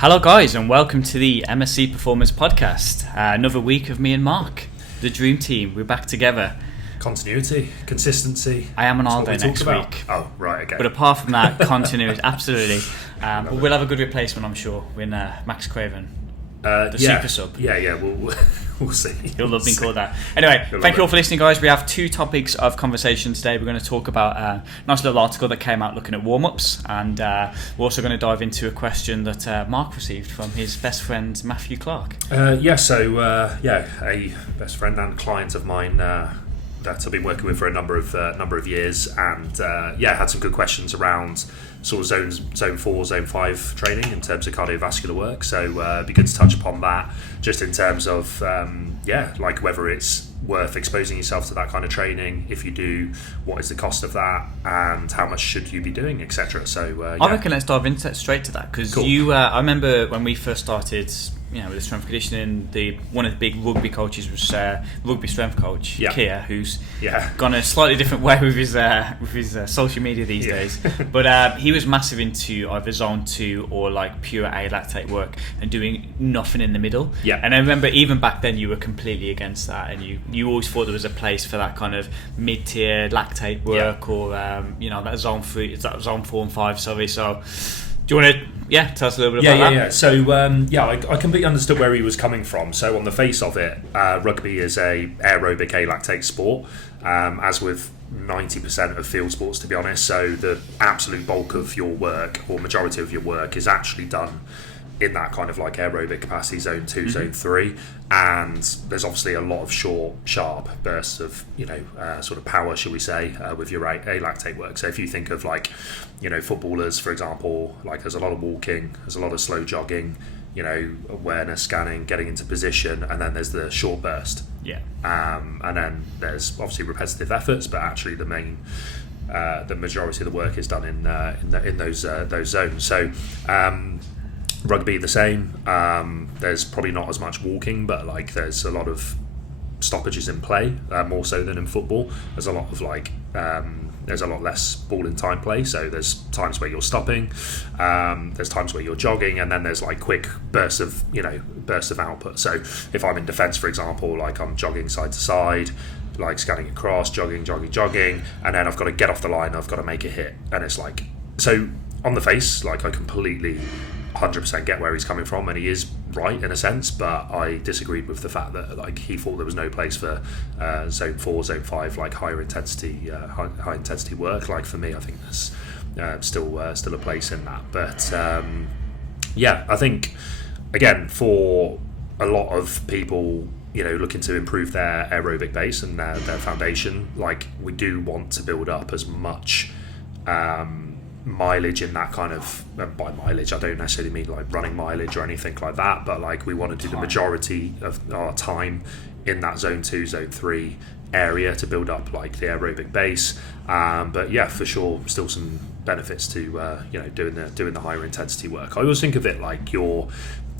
Hello guys and welcome to the MSC Performance Podcast. Another week of me and Mark, the dream team. We're back together. Continuity, consistency. I am on holiday next week. Oh, right, okay. But apart from that, continuity, absolutely. But we'll have a good replacement, I'm sure, with Max Craven, the super sub. Yeah, we'll see. You'll love being called that. Anyway, thank you all for listening, guys. We have two topics of conversation today. We're going to talk about a nice little article that came out looking at warm-ups, and we're also going to dive into a question that Mark received from his best friend, Matthew Clark. A best friend and client of mine that I've been working with for a number of years, and had some good questions around sort of zone 4, zone 5 training in terms of cardiovascular work. So it'd be good to touch upon that, just in terms of like whether it's worth exposing yourself to that kind of training. If you do, what is the cost of that, and how much should you be doing, etc. So I reckon let's dive into straight to that, because cool. I remember when we first started, with the strength conditioning, one of the big rugby coaches was rugby strength coach Keir, who's gone a slightly different way with his social media these days. But he was massive into either zone 2 or like pure A lactate work and doing nothing in the middle. Yeah. And I remember even back then you were completely against that, and you always thought there was a place for that kind of mid-tier lactate work or that zone 3, is that zone 4 and 5? Sorry, so. Do you want to tell us a little bit about that? Yeah. So I completely understood where he was coming from. So on the face of it, rugby is a aerobic alactate sport, as with 90% of field sports, to be honest. So the absolute bulk of your work, or majority of your work, is actually done in that kind of like aerobic capacity, zone 2, zone 3, and there's obviously a lot of short, sharp bursts of sort of power, shall we say, with your alactate work. So if you think of like footballers, for example, like there's a lot of walking, there's a lot of slow jogging, awareness, scanning, getting into position, and then there's the short burst. And then there's obviously repetitive efforts, but actually the majority of the work is done in those zones. So rugby the same. There's probably not as much walking, but like there's a lot of stoppages in play, more so than in football. There's a lot of there's a lot less ball in time play, so there's times where you're stopping, there's times where you're jogging, and then there's like quick bursts of output. So if I'm in defence, for example, like I'm jogging side to side, like scanning across, jogging, and then I've got to get off the line, I've got to make a hit, and it's like, so on the face, like I completely 100% get where he's coming from, and he is right in a sense, but I disagreed with the fact that like he thought there was no place for zone 4, zone 5, like high intensity work. Like for me, I think there's still a place in that. But I think again, for a lot of people looking to improve their aerobic base and their foundation, like we do want to build up as much mileage in that kind of, by mileage I don't necessarily mean like running mileage or anything like that, but like we want to do the majority of our time in that zone 2, zone 3 area to build up like the aerobic base. But for sure, still some benefits to doing the higher intensity work. I always think of it like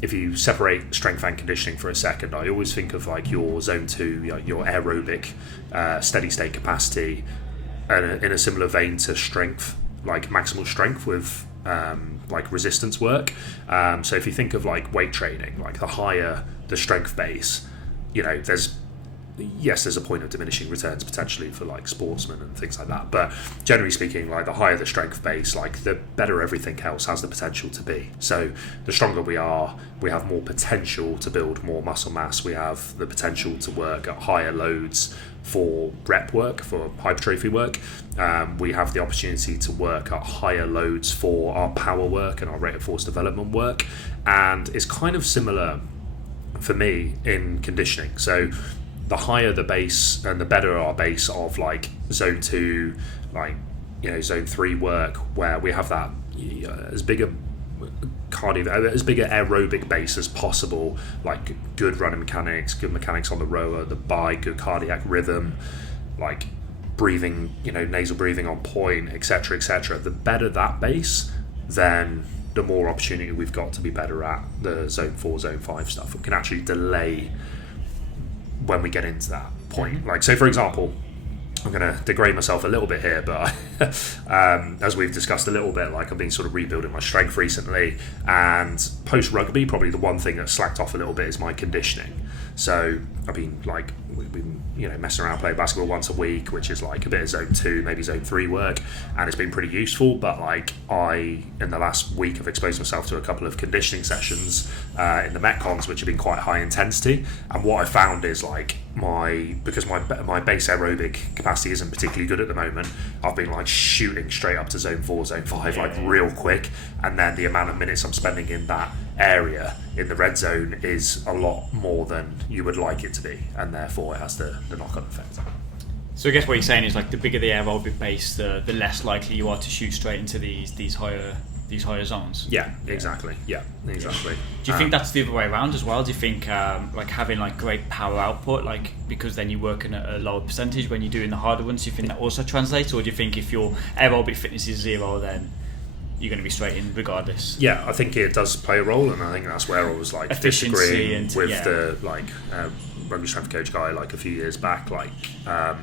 if you separate strength and conditioning for a second, I always think of like your zone 2, your aerobic steady state capacity, and in a similar vein to strength, like maximal strength with like resistance work. So if you think of like weight training, like the higher the strength base, there's a point of diminishing returns potentially for like sportsmen and things like that, but generally speaking, like the higher the strength base, like the better everything else has the potential to be. So the stronger we are, we have more potential to build more muscle mass, we have the potential to work at higher loads for rep work, for hypertrophy work. We have the opportunity to work at higher loads for our power work and our rate of force development work, and it's kind of similar for me in conditioning. So the higher the base and the better our base of like zone 2, like zone 3 work, where we have that as big a aerobic base as possible, like good running mechanics, good mechanics on the rower, the bike, good cardiac rhythm, like breathing, nasal breathing on point, etc. The better that base, then the more opportunity we've got to be better at the zone 4, zone 5 stuff. We can actually delay when we get into that point. Like, so for example, I'm going to degrade myself a little bit here, but as we've discussed a little bit, like I've been sort of rebuilding my strength recently, and post rugby, probably the one thing that slacked off a little bit is my conditioning. So I've been like, we've been, messing around playing basketball once a week, which is like a bit of zone 2, maybe zone 3 work, and it's been pretty useful. But like in the last week, have exposed myself to a couple of conditioning sessions in the Metcons, which have been quite high intensity. And what I found is like because my base aerobic capacity isn't particularly good at the moment, I've been like shooting straight up to zone 4, zone 5, like real quick, and then the amount of minutes I'm spending in that area in the red zone is a lot more than you would like it to be, and therefore it has the knock-on effect. So I guess what you're saying is like the bigger the aerobic base, the less likely you are to shoot straight into these higher zones. Yeah, exactly. Yeah, exactly. Do you think that's the other way around as well? Do you think like having like great power output, like because then you're working at a lower percentage when you're doing the harder ones, do you think that also translates, or do you think if your aerobic fitness is 0, then you're going to be straight in regardless? Yeah, I think it does play a role, and I think that's where I was like disagreeing with the like rugby strength coach guy like a few years back. Like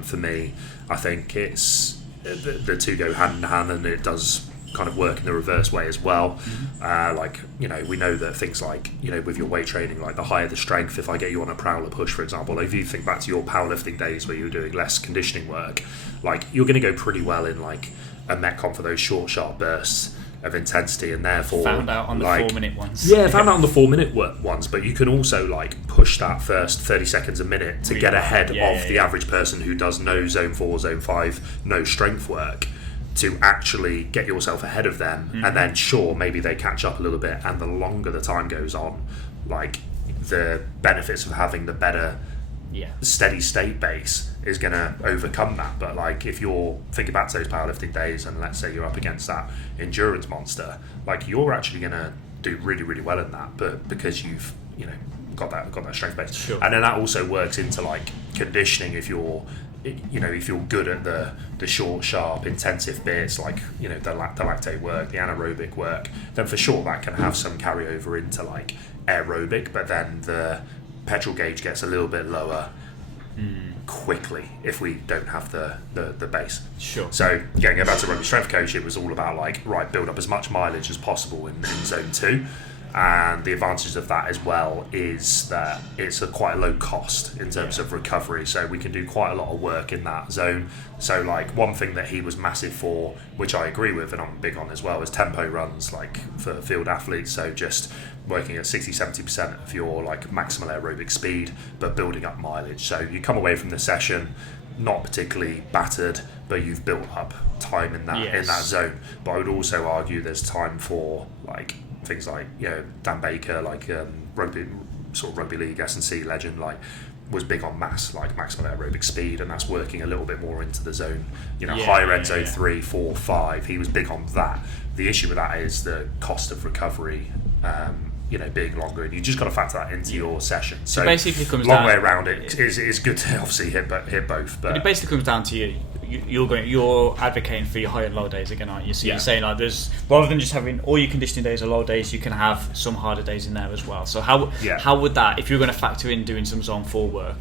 for me, I think it's the two go hand in hand, and it does kind of work in the reverse way as well. Like we know that things like with your weight training, like the higher the strength, if I get you on a prowler push, for example, if you think back to your powerlifting days where you were doing less conditioning work, like you're going to go pretty well in like a Metcon for those short sharp bursts of intensity, and therefore found out on the 4-minute ones. Found out on the 4-minute ones, but you can also like push that first 30 seconds a minute to get ahead of the average person who does no zone 4, zone 5, no strength work, to actually get yourself ahead of them. And then sure, maybe they catch up a little bit, and the longer the time goes on, like the benefits of having the better steady state base is going to overcome that. But like if you're thinking back to those powerlifting days, and let's say you're up against that endurance monster, like you're actually going to do really, really well in that, but because you've got that strength base. Sure. And then that also works into like conditioning. If you're good at the short, sharp, intensive bits, like the lactate work, the anaerobic work, then for sure that can have some carryover into like aerobic, but then the petrol gauge gets a little bit lower quickly if we don't have the base. Sure. So going back to rugby strength coach, it was all about like, right, build up as much mileage as possible in zone 2. And the advantage of that as well is that it's quite a low cost in terms of recovery, so we can do quite a lot of work in that zone. So like one thing that he was massive for, which I agree with and I'm big on as well, is tempo runs, like for field athletes. So just working at 60-70% of your like maximal aerobic speed, but building up mileage. So you come away from the session not particularly battered, but you've built up time in that zone. But I would also argue there's time for like things like Dan Baker, like rugby league S&C legend, like was big on mass, like maximal aerobic speed, and that's working a little bit more into the zone, higher end zone 3, 4, 5. He was big on that. The issue with that is the cost of recovery, being longer, and you just got to factor that into your session. So basically comes long down, way around it is good to obviously hit both. But it basically comes down to you're advocating for your high and low days again, aren't you? So you're saying like there's, rather than just having all your conditioning days or low days, you can have some harder days in there as well. So how would that, if you're going to factor in doing some zone 4 work,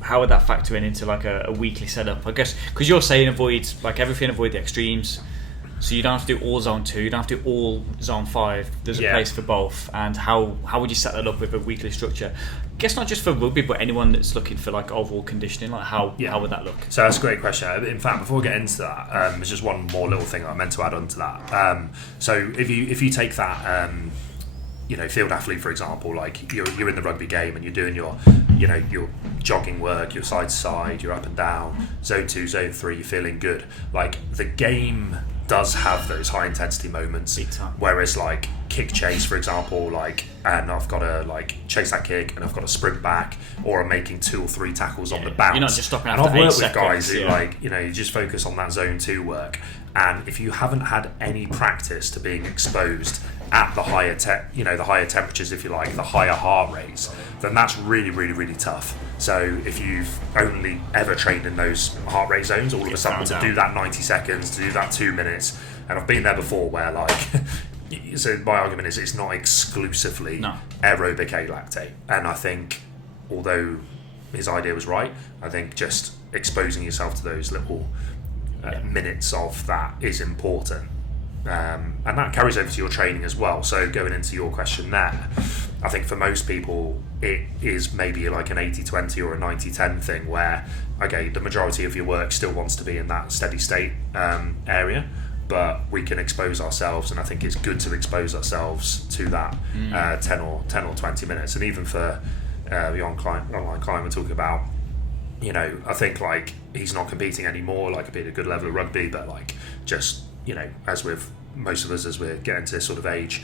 how would that factor into like a weekly setup? I guess because you're saying avoid the extremes. So you don't have to do all zone 2, you don't have to do all zone 5. There's a place for both. And how would you set that up with a weekly structure? I guess not just for rugby, but anyone that's looking for like overall conditioning, like how would that look? So that's a great question. In fact, before we get into that, there's just one more little thing I meant to add on to that. So if you take that, field athlete, for example, like you're in the rugby game and you're doing your jogging work, your side to side, you're up and down, zone 2, zone 3, you're feeling good. Like the game does have those high intensity moments, whereas like kick chase, for example, like, and I've got to like chase that kick and I've got to sprint back, or I'm making 2 or 3 tackles on the bounce. You're not just stopping after after 8 8 seconds. I've worked with guys who like, you just focus on that zone 2 work, and if you haven't had any practice to being exposed at the higher the higher temperatures, if you like, the higher heart rates, then that's really, really, really tough. So if you've only ever trained in those heart rate zones, all of a sudden to do that 90 seconds, to do that 2 minutes, and I've been there before where like, so my argument is it's not exclusively aerobic alactate. And I think, although his idea was right, I think just exposing yourself to those little minutes of that is important. And that carries over to your training as well. So going into your question there, I think for most people it is maybe like an 80-20 or a 90-10 thing where, okay, the majority of your work still wants to be in that steady state area, but we can expose ourselves, and I think it's good to expose ourselves to that 10 or 20 minutes. And even for the online client we're talking about, you know, I think like he's not competing anymore, like being a good level of rugby, but like just, you know, as with most of us as we're getting to this sort of age,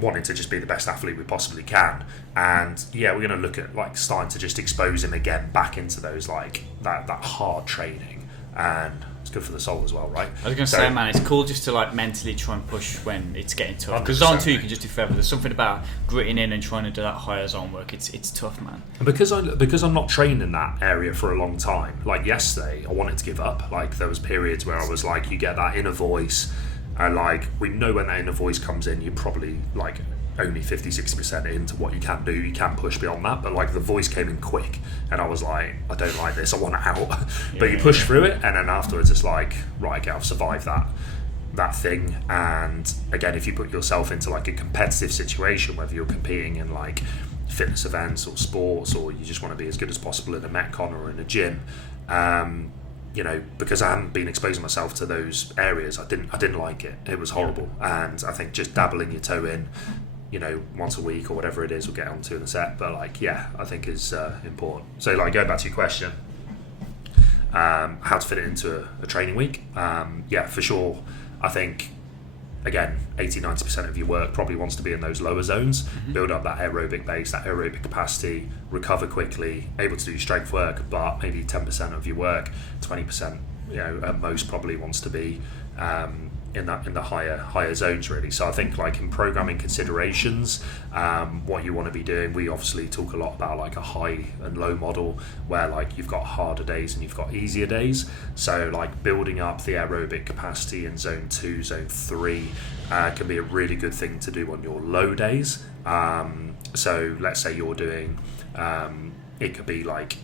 wanting to just be the best athlete we possibly can. And yeah, we're going to look at like starting to just expose him again back into those like that hard training, and it's good for the soul as well, right? I was going to say, man, it's cool just to like mentally try and push when it's getting tough, because zone 2 you can just do forever. There's something about gritting in and trying to do that higher zone work. It's tough, man. And because I'm not trained in that area for a long time, like yesterday I wanted to give up. Like there was periods where I was like, you get that inner voice, and like we know when that inner voice comes in, you're probably like only 50-60% into what you can do. You can push beyond that, but like the voice came in quick and I was like, I don't like this, I want out. But you push through it, and then afterwards it's like, right, okay, I've survived that thing. And again, if you put yourself into like a competitive situation, whether you're competing in like fitness events or sports, or you just want to be as good as possible in a Metcon or in a gym, you know, because I hadn't been exposing myself to those areas, I didn't like it. It was horrible. And I think just dabbling your toe in, you know, once a week or whatever it is, we'll get onto in a sec, but like, yeah, I think is important. So like going back to your question, how to fit it into a training week, yeah, for sure. I think again, 80-90% of your work probably wants to be in those lower zones, build up that aerobic base, that aerobic capacity, recover quickly, able to do strength work, but maybe 10% of your work, 20%, you know, at most probably wants to be in the higher zones, really. So I think like in programming considerations, what you want to be doing, we obviously talk a lot about like a high and low model where like you've got harder days and you've got easier days. So like building up the aerobic capacity in zone 2, zone 3 can be a really good thing to do on your low days. So let's say you're doing it could be like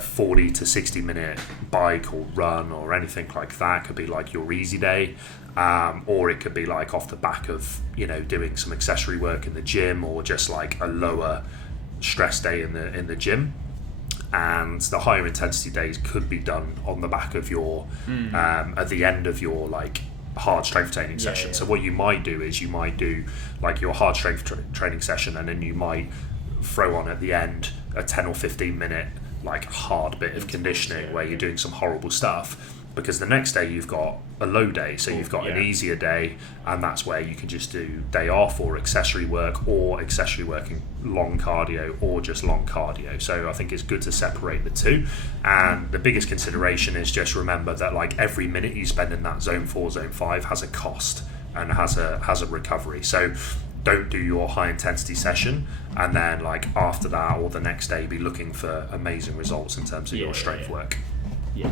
40 to 60 minute bike or run or anything like that. Could be like your easy day, or it could be like off the back of, you know, doing some accessory work in the gym, or just like a lower stress day in the gym. And the higher intensity days could be done on the back of your at the end of your like hard strength training session. So what you might do is you might do like your hard strength training session, and then you might throw on at the end a 10 or 15 minute like hard bit of conditioning where you're doing some horrible stuff, because the next day you've got a low day, so you've got an easier day, and that's where you can just do day off or accessory working long cardio or just long cardio. So I think it's good to separate the two, and the biggest consideration is just remember that like every minute you spend in that zone 4, zone 5 has a cost and has a recovery. So don't do your high intensity session and then like after that or the next day be looking for amazing results in terms of your strength work. Yeah,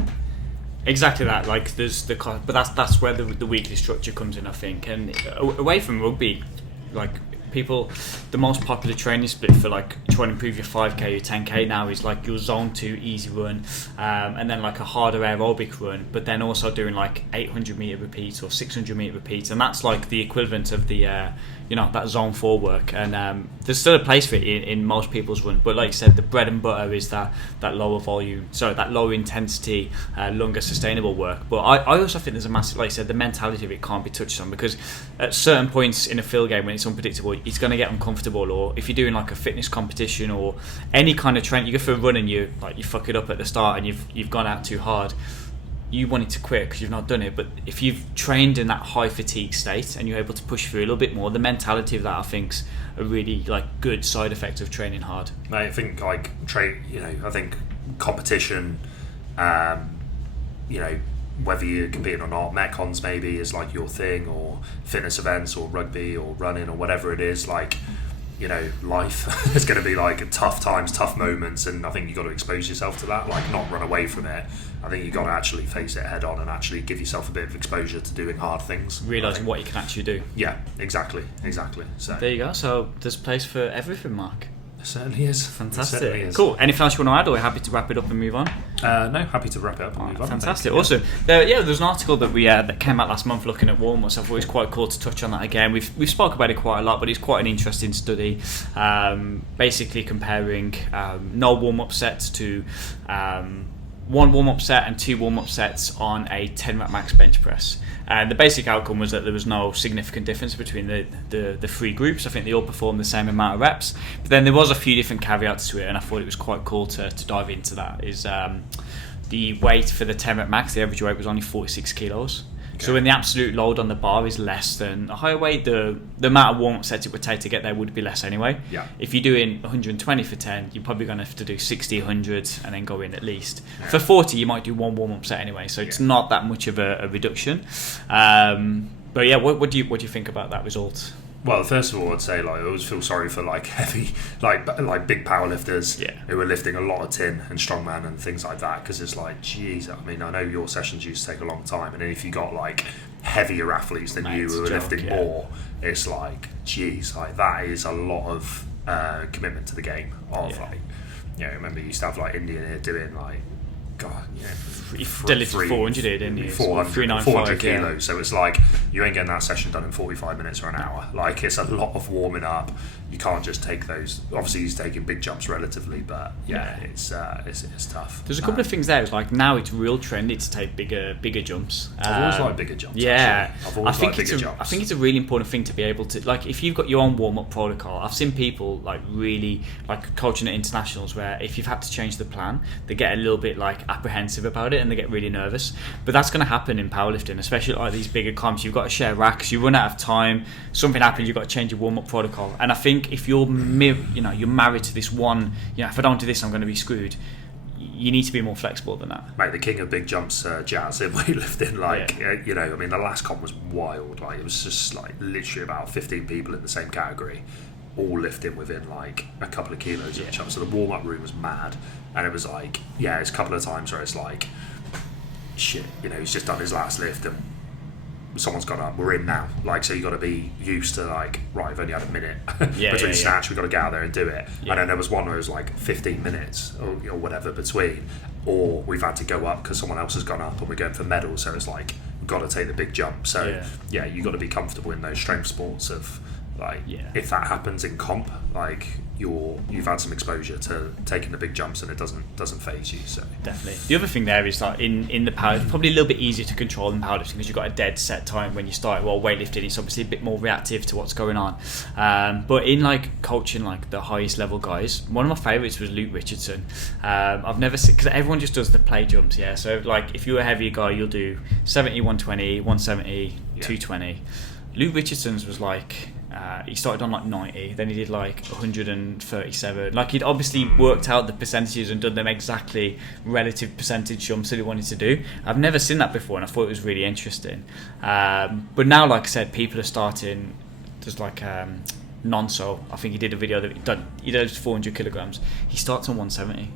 exactly that. Like there's the cost, but that's where the weekly structure comes in, I think. And away from rugby, like people, the most popular training split for like trying to improve your 5k, your 10k now is like your zone 2 easy run, and then like a harder aerobic run, but then also doing like 800 meter repeats or 600 meter repeats, and that's like the equivalent of the you know, that zone 4 work. And there's still a place for it in most people's run, but like you said, the bread and butter is that lower volume, that lower intensity, longer sustainable work. But I also think there's a massive, like you said, the mentality of it can't be touched on, because at certain points in a field game when it's unpredictable, it's going to get uncomfortable. Or if you're doing like a fitness competition or any kind of training, you go for a run and you fuck it up at the start and you've gone out too hard, you wanted to quit because you've not done it. But if you've trained in that high fatigue state and you're able to push through a little bit more, the mentality of that, I think's a really like good side effect of training hard. I think like I think competition, you know, whether you're competing or not, Metcons maybe is like your thing, or fitness events or rugby or running or whatever it is, like, you know, life is going to be like tough times, tough moments, and I think you've got to expose yourself to that, like not run away from it. I think you've got to actually face it head on and actually give yourself a bit of exposure to doing hard things. Realising what you can actually do. Yeah, exactly. So there you go. So there's a place for everything, Mark. It certainly is. Fantastic. Certainly is. Cool. Anything else you want to add, or are you happy to wrap it up and move on? No, happy to wrap it up and move on. Fantastic. Awesome. There's an article that we that came out last month looking at warm-ups. I thought it was quite cool to touch on that again. We've spoke about it quite a lot, but it's quite an interesting study. Basically comparing no warm-up sets to one warm-up set and two warm-up sets on a 10 rep max bench press. And the basic outcome was that there was no significant difference between the three groups. I think they all performed the same amount of reps. But then there was a few different caveats to it, and I thought it was quite cool to dive into that. Is the weight for the 10 rep max, the average weight was only 46 kilos. Okay. So when the absolute load on the bar is less than a higher weight, the amount of warm-up sets it would take to get there would be less anyway. Yeah. If you're doing 120 for 10, you're probably going to have to do 60, 100 and then go in at least. Yeah. For 40, you might do one warm-up set anyway, so it's not that much of a reduction. But yeah, what do you think about that result? Well, first of all, I'd say I always feel sorry for heavy, big powerlifters who are lifting a lot of tin and strongman and things like that, because it's geez, I mean, I know your sessions used to take a long time, and then if you got heavier athletes than you who are lifting more, it's geez, that is a lot of commitment to the game. Remember you used to have Indian here doing God, you delivered 400 here, didn't you? 400 kilos. So it's you ain't getting that session done in 45 minutes or an hour. It's a lot of warming up. You can't just take those. Obviously, he's taking big jumps relatively, but it's tough. There's a couple of things there. It's now it's real trendy to take bigger jumps. I've always liked bigger jumps. Yeah, I've always liked bigger jumps. I think it's a really important thing to be able to if you've got your own warm up protocol. I've seen people really coaching at internationals where if you've had to change the plan, they get a little bit apprehensive about it and they get really nervous. But that's going to happen in powerlifting, especially these bigger comps. You've got to share racks. You run out of time. Something happens. You've got to change your warm up protocol. And I think if you're you're married to this one, if I don't do this, I'm going to be screwed. You need to be more flexible than that. Mate, the king of big jumps, Jazz, in weightlifting, I mean, the last comp was wild. It was just literally about 15 people in the same category, all lifting within a couple of kilos of each other. So the warm up room was mad, and it was it's a couple of times where it's shit, he's just done his last lift and someone's got up, we're in now. So you got to be used to right, I've only had a minute between snatch, we've got to get out there and do it. And then there was one where it was 15 minutes or whatever between, or we've had to go up because someone else has gone up and we're going for medals, so it's we've got to take the big jump. So you've got to be comfortable in those strength sports of if that happens in comp, you've had some exposure to taking the big jumps and it doesn't phase you. So definitely. The other thing there is in the power, it's probably a little bit easier to control than powerlifting because you've got a dead set time when you start. Well, weightlifting it's obviously a bit more reactive to what's going on. But in coaching the highest level guys, one of my favourites was Luke Richardson. I've never seen, because everyone just does the play jumps. So if you're a heavier guy, you'll do 70, 120, 170, 220. Luke Richardson's was he started on 90, then he did 137. He'd obviously worked out the percentages and done them exactly relative percentage jumps that he wanted to do. I've never seen that before and I thought it was really interesting. But now, like I said, people are starting. There's Nonso, I think he did a video that he does 400 kilograms. He starts on 170.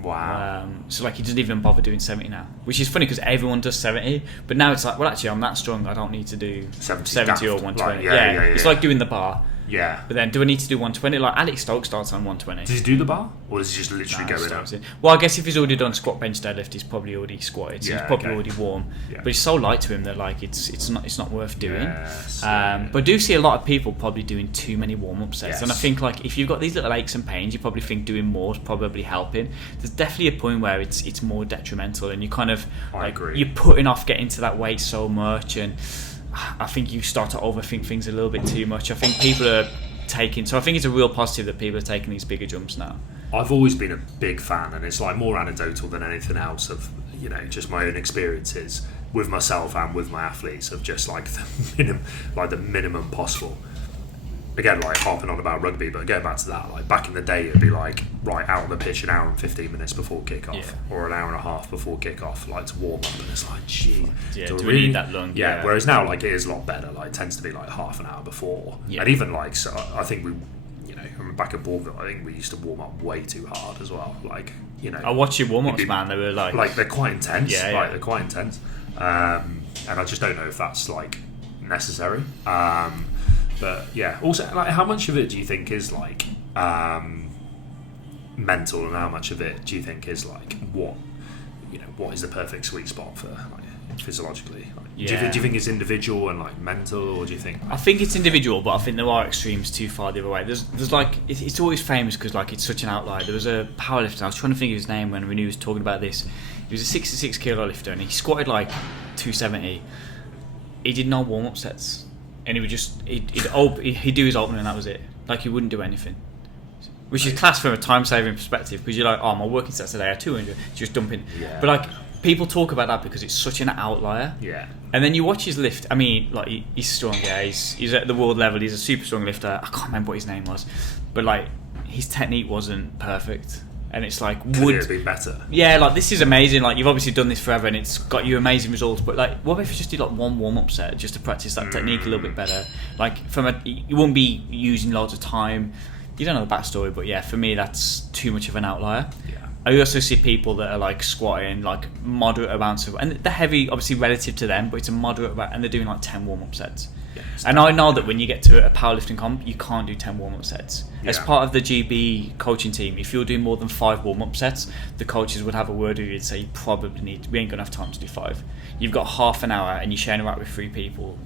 Wow. So he doesn't even bother doing 70 now, which is funny because everyone does 70, but now it's well, actually I'm that strong, I don't need to do 70 or 120. It's like doing the bar. Yeah. But then do I need to do 120? Alex Stokes starts on 120. Does he do the bar? Or does he just literally go in it? Well, I guess if he's already done squat, bench, deadlift, he's probably already squatted. So he's probably already warm. Yeah. But it's so light to him that it's not worth doing. Yes, But I do see a lot of people probably doing too many warm-up sets. Yes. And I think if you've got these little aches and pains, you probably think doing more is probably helping. There's definitely a point where it's more detrimental and you kind of you're putting off getting to that weight so much, and I think you start to overthink things a little bit too much. I think people are so I think it's a real positive that people are taking these bigger jumps now. I've always been a big fan, and it's more anecdotal than anything else of just my own experiences with myself and with my athletes of just the minimum possible. Again, harping on about rugby, but going back to that, back in the day, it'd be right out on the pitch an hour and 15 minutes before kick-off, or an hour and a half before kick-off, to warm up, and it's gee, do we need that long? Yeah. Whereas now, it is a lot better. It tends to be half an hour before, and even so I think we, back at Bournemouth, I think we used to warm up way too hard as well. I watch your warm-ups, man. They were they're quite intense. They're quite intense, and I just don't know if that's necessary. But yeah, also how much of it do you think is mental, and how much of it do you think is like what is the perfect sweet spot for like physiologically? Do you think it's individual and like mental, or do you think? I think it's individual, but I think there are extremes too far the other way. There's like it's always famous because like it's such an outlier. There was a powerlifter. I was trying to think of his name when he was talking about this. He was a 66 kilo lifter and he squatted like 270. He did no warm up sets, and he would just he'd do his opening and that was it. Like he wouldn't do anything. Which is class from a time-saving perspective, because you're like, my working sets today are 200, just dumping. Yeah. But like, people talk about that because it's such an outlier. Yeah. And then you watch his lift. I mean, like he's strong, yeah. He's at the world level. He's a super strong lifter. I can't remember what his name was, but like his technique wasn't perfect. And it's like, would it be better? Yeah, like this is amazing. Like you've obviously done this forever, and it's got you amazing results. But like, what if you just do like one warm-up set just to practice that technique a little bit better? Like you won't be using loads of time. You don't know the backstory, but yeah, for me that's too much of an outlier. Yeah. I also see people that are like squatting like moderate amounts of, and they're heavy obviously relative to them, but it's a moderate amount, and they're doing like 10 warm-up sets. Yeah, and I know that when you get to a powerlifting comp, you can't do 10 warm-up sets. Yeah. As part of the GB coaching team, if you're doing more than 5 warm-up sets, the coaches would have a word with you and say you probably we ain't gonna have time to do 5. You've got half an hour and you're sharing it out with 3 people.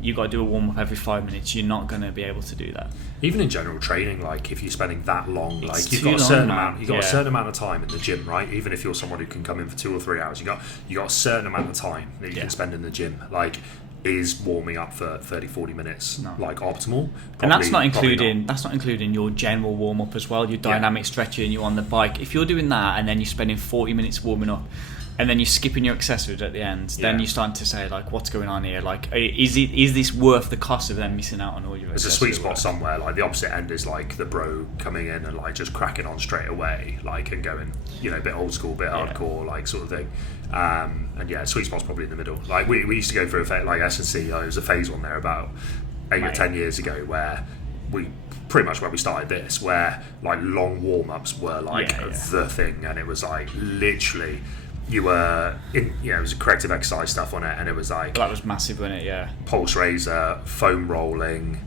You've got to do a warm-up every 5 minutes. You're not going to be able to do that. Even in general training, like if you're spending that long, like you've got a certain amount of time in the gym, right? Even if you're someone who can come in for 2 or 3 hours, you got a certain amount of time that you can spend in the gym. Like, is warming up for 30-40 minutes like optimal? And that's not including your general warm-up as well, your dynamic stretching, you on the bike. If you're doing that and then you're spending 40 minutes warming up, and then you're skipping your accessories at the end, then you're starting to say like, what's going on here? Like, is this worth the cost of them missing out on all your accessories? There's a sweet spot somewhere. Like the opposite end is like the bro coming in and like just cracking on straight away, like, and going, a bit old school, bit hardcore, like sort of thing. And sweet spot's probably in the middle. Like we used to go through a phase, like S&C. There was a phase on there about 8 or 10 years ago where we pretty much when we started this, where like long warm-ups were like the thing, and it was like literally. You were in, it was a corrective exercise stuff on it, and it was like that was massive, wasn't it? Yeah. Pulse raiser, foam rolling,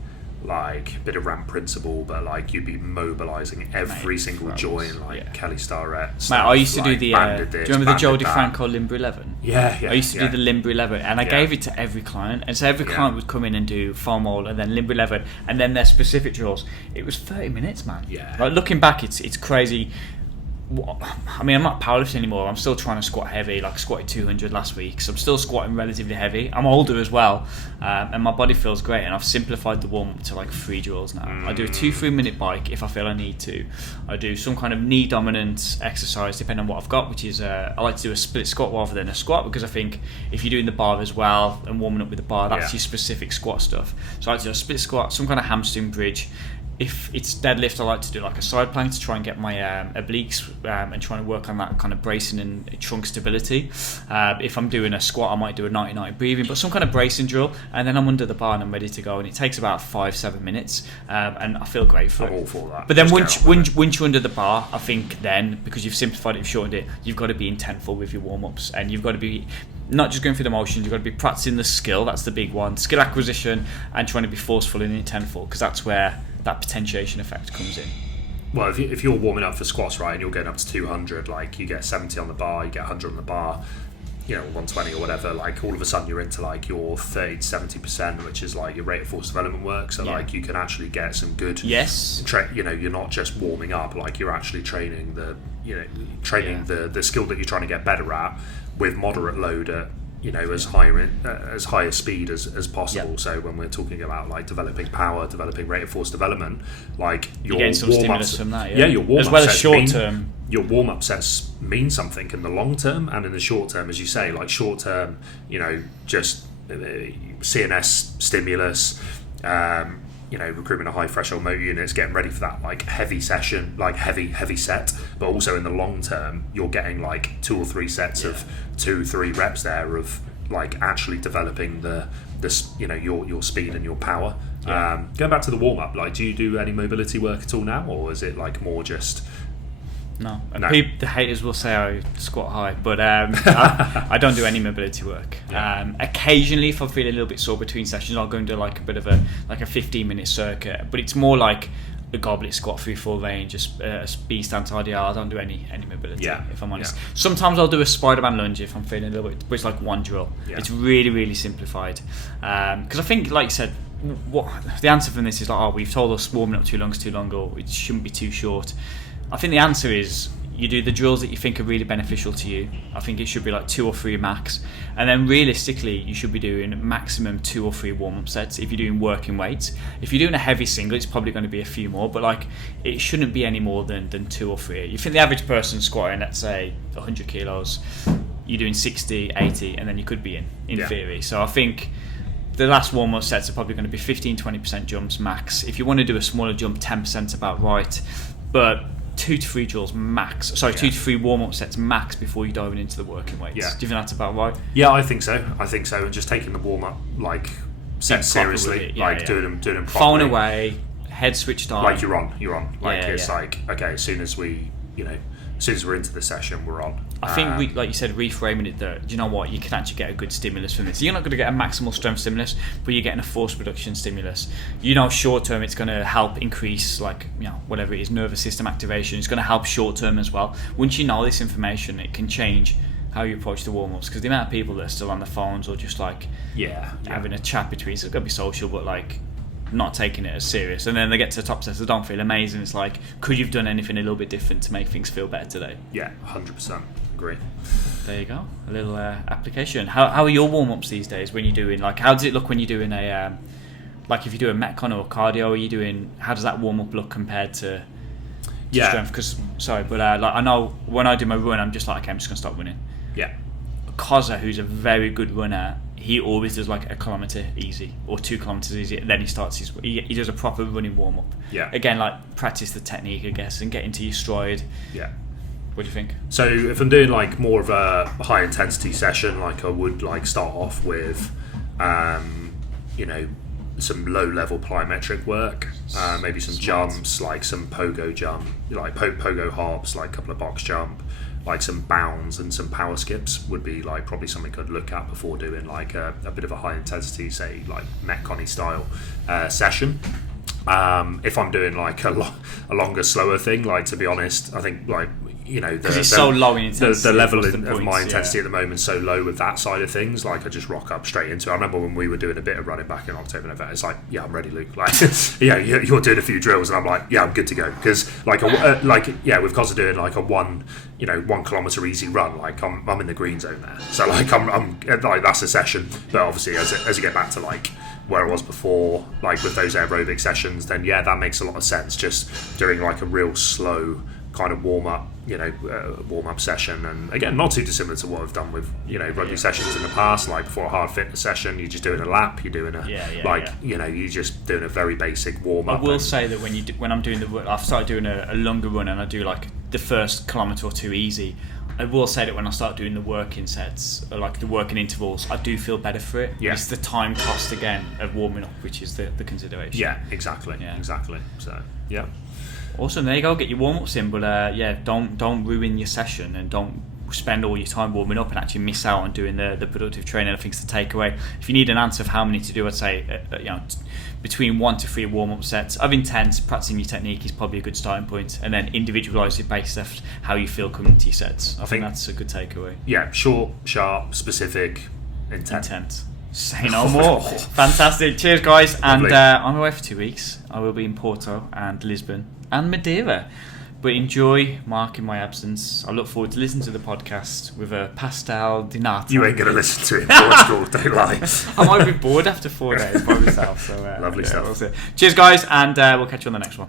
like a bit of ramp principle, but like you'd be mobilising every single joint, like Kelly Starrett. I used to do the. Do you remember the Joe DeFranco Limber 11? Yeah. I used to do the Limber 11, and I gave it to every client, and so every client would come in and do foam roll and then Limber 11, and then their specific drills. It was 30 minutes, man. Yeah. Like looking back, it's crazy. I mean, I'm not powerlifting anymore. I'm still trying to squat heavy. Like, I squatted 200 last week, so I'm still squatting relatively heavy. I'm older as well, and my body feels great. And I've simplified the warm up to like 3 drills now. I do a 2-3 minute bike if I feel I need to. I do some kind of knee dominant exercise depending on what I've got, which is I like to do a split squat rather than a squat, because I think if you're doing the bar as well and warming up with the bar, that's your specific squat stuff. So I like to do a split squat, some kind of hamstring bridge. If it's deadlift, I like to do like a side plank to try and get my obliques and try and work on that kind of bracing and trunk stability. If I'm doing a squat, I might do a 90-90 breathing, but some kind of bracing drill, and then I'm under the bar and I'm ready to go. And it takes about 5-7 minutes, and I feel great for it. I'm all for that. But then once you're under the bar, I think then, because you've simplified it, you've shortened it, you've got to be intentful with your warm-ups, and you've got to be not just going through the motions, you've got to be practicing the skill. That's the big one, skill acquisition, and trying to be forceful and intentful, because that's where that potentiation effect comes in. Well, if you're warming up for squats, right, and you're getting up to 200, like you get 70 on the bar, you get 100 on the bar, 120 or whatever, like all of a sudden you're into like your 30 to 70%, which is like your rate of force development work. So like you can actually get some good. Yes. You're not just warming up, like you're actually training the skill that you're trying to get better at with moderate load at as high a speed as possible. So when we're talking about like developing power, developing rate of force development, like you're getting some stimulus from that. Your warm-up as well as short term. Your warm-up sets mean something in the long term and in the short term, as you say. Like short term, just CNS stimulus. Recruitment of high threshold motor units, getting ready for that like heavy session, like heavy set, but also in the long term you're getting like 2 or 3 sets of 2-3 reps there of like actually developing your speed and your power. Going back to the warm-up, like do you do any mobility work at all now, or is it like more just No. The haters will say I squat high, but I don't do any mobility work. Occasionally, if I feel a little bit sore between sessions, I'll go and do like a bit of a 15-minute circuit. But it's more like a goblet squat through full range, a B stance RDL. I don't do any mobility, if I'm honest. Sometimes I'll do a Spider-Man lunge if I'm feeling a little bit, but it's like one drill. It's really, really simplified. Because I think, like you said, what the answer from this is like, we've told us warming up too long is too long, or it shouldn't be too short. I think the answer is you do the drills that you think are really beneficial to you. I think it should be like 2 or 3 max, and then realistically you should be doing maximum 2 or 3 warm-up sets if you're doing working weights. If you're doing a heavy single, it's probably going to be a few more, but like it shouldn't be any more than 2 or 3. You think the average person squatting, let's say 100 kilos, you're doing 60, 80, and then you could be in theory. So I think the last warm-up sets are probably going to be 15-20% jumps max. If you want to do a smaller jump, 10% about right, but 2 to 3 drills max. 2 to 3 warm-up sets max before you dive into the working weights. Do you think that's about right? Yeah, I think so. And just taking the warm-up like sets seriously, doing them properly. Phone away, head switched on. Like you're on. Like it's like, okay, as soon as we're into the session, we're on. I think, like you said, reframing it that, do you know what, you can actually get a good stimulus from this. You're not going to get a maximal strength stimulus, but you're getting a force reduction stimulus. Short term, it's going to help increase, whatever it is, nervous system activation. It's going to help short term as well. Once you know this information, it can change how you approach the warm-ups, because the amount of people that are still on their phones or just having a chat between, it's going to be social, but not taking it as serious, and then they get to the top sets, they don't feel amazing. It's like, could you have done anything a little bit different to make things feel better today? 100% agree. There you go, a little application. How are your warm-ups these days when you're doing, how does it look when you're doing a if you do a metcon or cardio? How does that warm-up look compared to strength? Because I know when I do my run, I'm just like, okay, I'm just gonna start running. Koza, who's a very good runner, he always does like a kilometre easy or 2 kilometres easy, and then he starts he does a proper running warm up. Again, practice the technique, I guess, and get into your stride. What do you think? So if I'm doing more of a high intensity session, I would start off with some low level plyometric work, maybe some jumps, some pogo jump, pogo hops, a couple of box jump, some bounds and some power skips would be probably something I'd look at before doing a bit of a high intensity, say metcon style session. If I'm doing a longer, slower thing, to be honest, I think it's so low in intensity. The level of my intensity at the moment is so low with that side of things. I just rock up straight into it. I remember when we were doing a bit of running back in October, November. It's I'm ready, Luke. You're doing a few drills, and I'm I'm good to go. Because with Costa doing a 1 kilometre easy run, I'm in the green zone there. So I'm that's a session. But obviously, as you get back to where I was before, with those aerobic sessions, then that makes a lot of sense. Just doing a real slow kind of warm up session, and again, not too dissimilar to what I've done with rugby sessions in the past. Before a hard fitness session, you're just doing a lap, you're doing you're just doing a very basic warm up. I will say that when I'm doing I've started doing a longer run, and I do the first kilometre or 2 easy. I will say that when I start doing the working sets, or the working intervals, I do feel better for it. It's the time cost again of warming up, which is the consideration. Exactly. So awesome, there you go. Get your warm-ups in, but don't ruin your session, and don't spend all your time warming up and actually miss out on doing the productive training. I think it's the takeaway. If you need an answer of how many to do, I'd say between 1 to 3 warm-up sets of intense. Practicing your technique is probably a good starting point, and then individualise it based off how you feel coming to your sets. I think that's a good takeaway. Short, sharp, specific, intent. Say no more. Fantastic. Cheers, guys. And I'm away for 2 weeks. I will be in Porto and Lisbon and Madeira. But enjoy marking my absence. I look forward to listening to the podcast with a pastel di nata. You ain't going to listen to it in Portugal, don't lie. I might be bored after 4 days by myself. So, lovely stuff. We'll see. Cheers, guys, and we'll catch you on the next one.